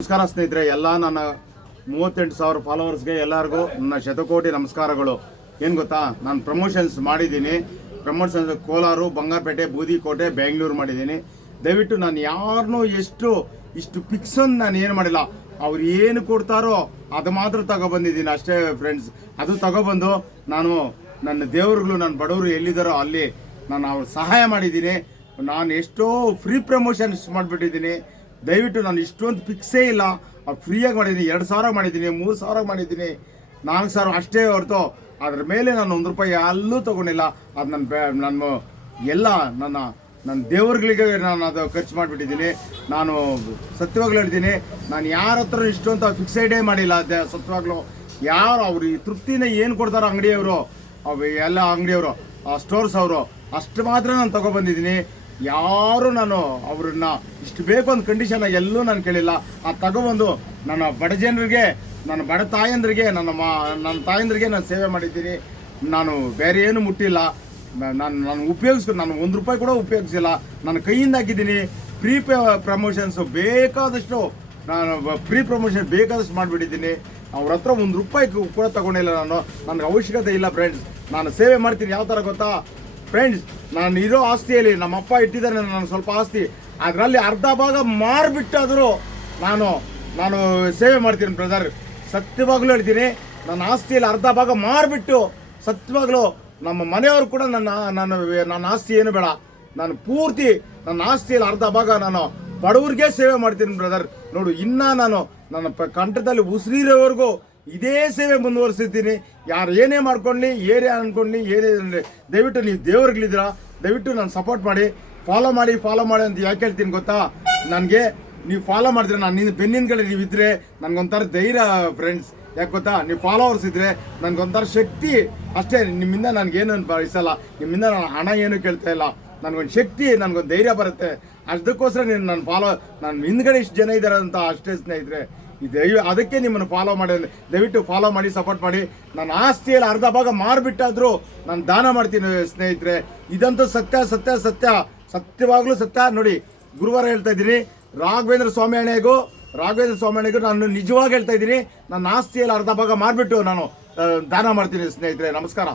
ನಮಸ್ಕಾರ ಸ್ನೇಹಿತರೆ, ಎಲ್ಲ ನನ್ನ 38,000 ಫಾಲೋವರ್ಸ್ಗೆ ಎಲ್ಲರಿಗೂ ನನ್ನ ಶತಕೋಟಿ ನಮಸ್ಕಾರಗಳು. ಏನು ಗೊತ್ತಾ, ನಾನು ಪ್ರಮೋಷನ್ಸ್ ಮಾಡಿದ್ದೀನಿ. ಪ್ರಮೋಷನ್ಸ್ ಕೋಲಾರ, ಬಂಗಾರಪೇಟೆ, ಬೂದಿಕೋಟೆ, ಬೆಂಗಳೂರು ಮಾಡಿದ್ದೀನಿ. ದಯವಿಟ್ಟು ನಾನು ಯಾರನ್ನೂ ಇಷ್ಟು ಪಿಕ್ಸನ್ನು ನಾನು ಏನು ಮಾಡಿಲ್ಲ. ಅವ್ರು ಏನು ಕೊಡ್ತಾರೋ ಅದು ಮಾತ್ರ ತಗೊಬಂದಿದ್ದೀನಿ ಅಷ್ಟೇ ಫ್ರೆಂಡ್ಸ್. ಅದು ತಗೊಬಂದು ನಾನು ನನ್ನ ದೇವರುಗಳು, ನನ್ನ ಬಡವರು ಎಲ್ಲಿದ್ದಾರೋ ಅಲ್ಲಿ ನಾನು ಅವ್ರ ಸಹಾಯ ಮಾಡಿದ್ದೀನಿ. ನಾನು ಎಷ್ಟೋ ಫ್ರೀ ಪ್ರಮೋಷನ್ಸ್ ಮಾಡಿಬಿಟ್ಟಿದ್ದೀನಿ. ದಯವಿಟ್ಟು ನಾನು ಇಷ್ಟೊಂದು ಫಿಕ್ಸೇ ಇಲ್ಲ, ಫ್ರೀಯಾಗಿ ಮಾಡಿದ್ದೀನಿ. 2,000 ಮಾಡಿದ್ದೀನಿ, 3,000 ಮಾಡಿದ್ದೀನಿ, 4,000 ಅಷ್ಟೇ ಹೊರತು ಅದ್ರ ಮೇಲೆ ನಾನು ₹1 ಎಲ್ಲೂ ತೊಗೊಂಡಿಲ್ಲ. ಅದು ನನ್ನ ಎಲ್ಲ ನನ್ನ ದೇವರುಗಳಿಗೆ ನಾನು ಅದು ಖರ್ಚು ಮಾಡಿಬಿಟ್ಟಿದ್ದೀನಿ. ನಾನು ಸತ್ಯವಾಗ್ಲೂ ಹೇಳ್ತೀನಿ, ನಾನು ಯಾರ ಹತ್ರ ಇಷ್ಟೊಂತ ಫಿಕ್ಸೈಡೇ ಮಾಡಿಲ್ಲ. ಸತ್ಯವಾಗ್ಲೂ ಯಾರು ಅವ್ರು ಈ ತೃಪ್ತಿನ ಏನು ಕೊಡ್ತಾರೋ ಅಂಗಡಿಯವರು, ಎಲ್ಲ ಅಂಗಡಿಯವರು, ಸ್ಟೋರ್ಸ್ ಅವರು, ಅಷ್ಟು ಮಾತ್ರ ನಾನು ತೊಗೊಬಂದಿದ್ದೀನಿ. ಯಾರು ನಾನು ಅವ್ರನ್ನ ಇಷ್ಟು ಬೇಕು ಅಂತ ಕಂಡೀಷನ್ ಎಲ್ಲೂ ನಾನು ಕೇಳಿಲ್ಲ. ಆ ತಗೊಬಂದು ನನ್ನ ಬಡ ಜನರಿಗೆ, ನನ್ನ ಬಡ ತಾಯಂದ್ರಿಗೆ, ನನ್ನ ತಾಯಂದ್ರಿಗೆ ನಾನು ಸೇವೆ ಮಾಡಿದ್ದೀನಿ. ನಾನು ಬೇರೆ ಏನು ಮುಟ್ಟಿಲ್ಲ. ನಾನು ಉಪಯೋಗಿಸ್ಕೊಂಡು ನಾನು ₹1 ಕೂಡ ಉಪಯೋಗಿಸಿಲ್ಲ. ನಾನು ಕೈಯಿಂದ ಹಾಕಿದ್ದೀನಿ. ಫ್ರೀ ಪ್ರಮೋಷನ್ಸು ಬೇಕಾದಷ್ಟು, ನಾನು ಫ್ರೀ ಪ್ರಮೋಷನ್ ಬೇಕಾದಷ್ಟು ಮಾಡಿಬಿಟ್ಟಿದ್ದೀನಿ. ಅವ್ರ ಹತ್ರ ₹1 ಕೂಡ ತಗೊಂಡಿಲ್ಲ. ನನಗೆ ಅವಶ್ಯಕತೆ ಇಲ್ಲ ಫ್ರೆಂಡ್ಸ್. ನಾನು ಸೇವೆ ಮಾಡ್ತೀನಿ. ಯಾವ ಥರ ಗೊತ್ತಾ ಫ್ರೆಂಡ್ಸ್, ನಾನು ಇರೋ ಆಸ್ತಿಯಲ್ಲಿ ನಮ್ಮಪ್ಪ ಇಟ್ಟಿದ್ದಾರೆ ನಾನು ಸ್ವಲ್ಪ ಆಸ್ತಿ, ಅದರಲ್ಲಿ ಅರ್ಧ ಭಾಗ ಮಾರಿಬಿಟ್ಟಾದರೂ ನಾನು ಸೇವೆ ಮಾಡ್ತೀನಿ ಬ್ರದರ್. ಸತ್ಯವಾಗ್ಲೂ ಹೇಳ್ತೀನಿ, ನನ್ನ ಆಸ್ತಿಯಲ್ಲಿ ಅರ್ಧ ಭಾಗ ಮಾರಿಬಿಟ್ಟು, ಸತ್ಯವಾಗ್ಲೂ ನಮ್ಮ ಮನೆಯವರು ಕೂಡ ನನ್ನ ಆಸ್ತಿ ಏನು ಬೇಡ, ನಾನು ಪೂರ್ತಿ ನನ್ನ ಆಸ್ತಿಯಲ್ಲಿ ಅರ್ಧ ಭಾಗ ನಾನು ಬಡವ್ರಿಗೆ ಸೇವೆ ಮಾಡ್ತೀನಿ ಬ್ರದರ್. ನೋಡು, ಇನ್ನೂ ನನ್ನ ಕಂಠದಲ್ಲಿ ಉಸಿರಿರೋವರೆಗೂ ಇದೇ ಸೇವೆ ಮುಂದುವರಿಸ್ತೀನಿ. ಯಾರು ಏನೇ ಮಾಡ್ಕೊಳ್ಳಿ, ಏನೇ ಅಂದ್ಕೊಳ್ಳಿ, ಏನೇ ದಯವಿಟ್ಟು ನೀವು ದೇವ್ರಿಗಳಿದ್ದೀರಾ, ದಯವಿಟ್ಟು ನಾನು ಸಪೋರ್ಟ್ ಮಾಡಿ, ಫಾಲೋ ಮಾಡಿ ಅಂತ ಯಾಕೆ ಹೇಳ್ತೀನಿ ಗೊತ್ತಾ, ನನಗೆ ನೀವು ಫಾಲೋ ಮಾಡಿದ್ರೆ, ನಾನು ನಿನ್ನ ಬೆನ್ನಿನಗಡೆ ನೀವಿದ್ರೆ ನನಗೊಂಥರ ಧೈರ್ಯ ಫ್ರೆಂಡ್ಸ್. ಯಾಕೆ ಗೊತ್ತಾ, ನೀವು ಫಾಲೋವರ್ಸ್ ಇದ್ದರೆ ನನಗೊಂಥರ ಶಕ್ತಿ ಅಷ್ಟೇ. ನಿಮ್ಮಿಂದ ನನಗೇನು ಬಯಸಲ್ಲ, ನಿಮ್ಮಿಂದ ನಾನು ಹಣ ಏನು ಕೇಳ್ತಾ ಇಲ್ಲ. ನನಗೊಂದು ಶಕ್ತಿ, ನನಗೊಂದು ಧೈರ್ಯ ಬರುತ್ತೆ. ಅದಕ್ಕೋಸ್ಕರ ನಾನು ಹಿಂದ್ಗಡೆ ಇಷ್ಟು ಜನ ಇದ್ದಾರೆ ಅಂತ ಅಷ್ಟೇ ಸ್ನೇಹಿತರೆ. ಅದಕ್ಕೆ ನಿಮ್ಮನ್ನು ಫಾಲೋ ಮಾಡಿ, ದಯವಿಟ್ಟು ಫಾಲೋ ಮಾಡಿ, ಸಪೋರ್ಟ್ ಮಾಡಿ. ನನ್ನ ಆಸ್ತಿಯಲ್ಲಿ ಅರ್ಧ ಭಾಗ ಮಾರಿಬಿಟ್ಟಾದರೂ ನಾನು ದಾನ ಮಾಡ್ತೀನಿ ಸ್ನೇಹಿತರೆ. ಇದಂತೂ ಸತ್ಯವಾಗ್ಲೂ ಸತ್ಯ. ನೋಡಿ, ಗುರುವಾರ ಹೇಳ್ತಾ ಇದ್ದೀನಿ, ರಾಘವೇಂದ್ರ ಸ್ವಾಮಿ ಅಣ್ಣೆಗೂ ನಾನು ನಿಜವಾಗಿ ಹೇಳ್ತಾ ಇದ್ದೀನಿ, ನನ್ನ ಆಸ್ತಿಯಲ್ಲಿ ಅರ್ಧ ಭಾಗ ಮಾರಿಬಿಟ್ಟು ನಾನು ದಾನ ಮಾಡ್ತೀನಿ ಸ್ನೇಹಿತರೆ. ನಮಸ್ಕಾರ.